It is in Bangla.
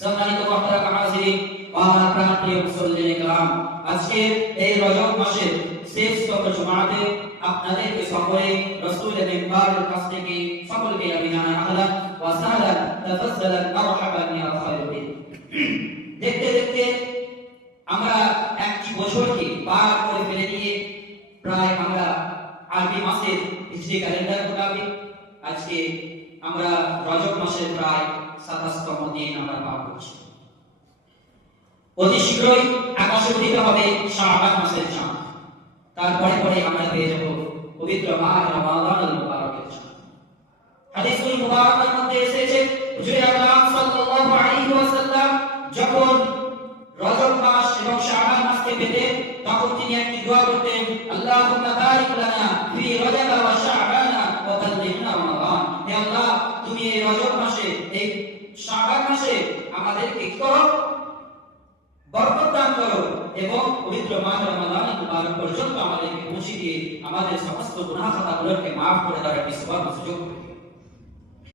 সম্মানিত বক্তা হাজিরিন ও আমার প্রাণপ্রিয় মুসল্লিনে کرام, আজকে এই রজব মাসের শেষতম জুমাতে আপনাদেরকে সকলে রাসূল মিম্বারের কাছ থেকে সকলকে আমি জানাই আহলান ওয়া সাহলান তাফাজ্জালান মারহাবান ইয়া খালিদিন। দেখতে দেখতে আমরা একটি বছরকে পার করে ফেলে দিয়ে প্রায় আমরা আরবি মাসের হিজরি ক্যালেন্ডার মোতাবেক আজকে আমরা রজব মাসের প্রায় 27তম দিন আমরা পার করছি। অতি শীঘ্রই আকাশে উদিত হবে শাবান মাসের চাঁদ, তারপরে পরে আমরা পেয়ে যাব পবিত্র মাহ রমাদানুল মুবারকের চাঁদ। হাদিসুল মুবারকের মধ্যে এসেছে হুজুর আকরাম সাল্লাল্লাহু আলাইহি ওয়াসাল্লাম যখন রজব মাস এবং শাবান মাসকে পেতেন তখন তিনি একটি দোয়া করতেন, আল্লাহুম্মা বারিক লানা ফি রজব ওয়া শাবান ওয়া বাল্লিগনা রমাদান। হে আল্লাহ, তুমি এই রজব মাসে এই শাবান মাসে আমাদেরকে কি করো, বরকত দান করো এবং পবিত্র মাহ রমাদানুল মুবারক পর্যন্ত আমাদেরকে পৌঁছে দিয়ে আমাদের সমস্ত গুনাহ খাতাগুলোকে maaf করে দেওয়ার একটি সওয়াব সুযোগ করে।